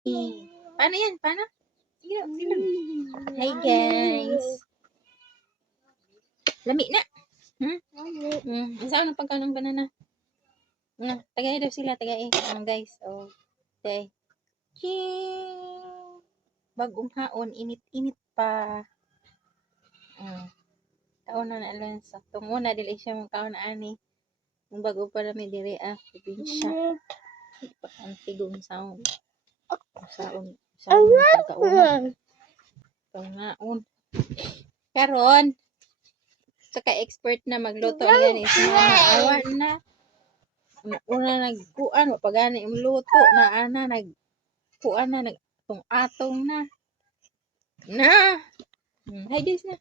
Paano yan? Paano? Sige lang, sige lang. Hi guys. Lami na. Saan ang pagkanong banana? Tagay daw sila, tagay. Guys? Okay. Bagong haon, init-init pa. Taon na lang sa tunguna dili siya mong kaon ani. Yung bago pa na may dire probinsya. Ang tigong sound. Sound pagkaon. Karon saka expert na magluto ni si mama awan na. Una nagkuan wa pagani yung luto na ana nagkuan na atong na. Hi guys na.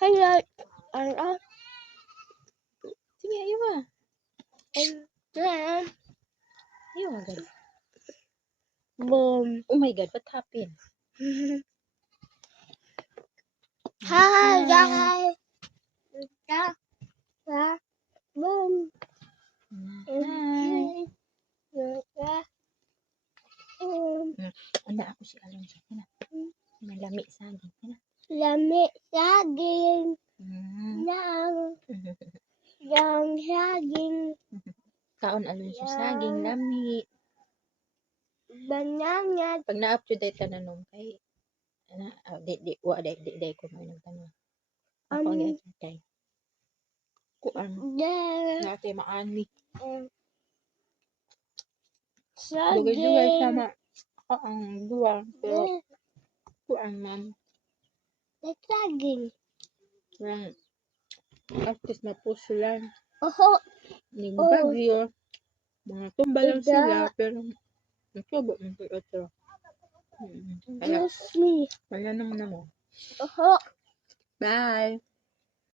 Hi guys. Sige ayo ba. Ayo ba guys. Boom. Oh my god, what happened? Hi guys. Boom. Hi. Anda ako si Alonso. Malami saging. Lami saging. Yang saging. Kaon Alonso saging lami. Banana. Pag na-upload ay tanong kay di ko may nagtanong. Ako ang i-try. Kuan. Dati maani. Dugay-dugay sama. Ang duwa. Pero kuan man. Saging. Yang artist na puso lang. Ni Oh. bagyo. Mga tumba lang sila. Pero nagsubo ng ito. Kaya, Excuse me. wala naman na mo. Oh. Bye!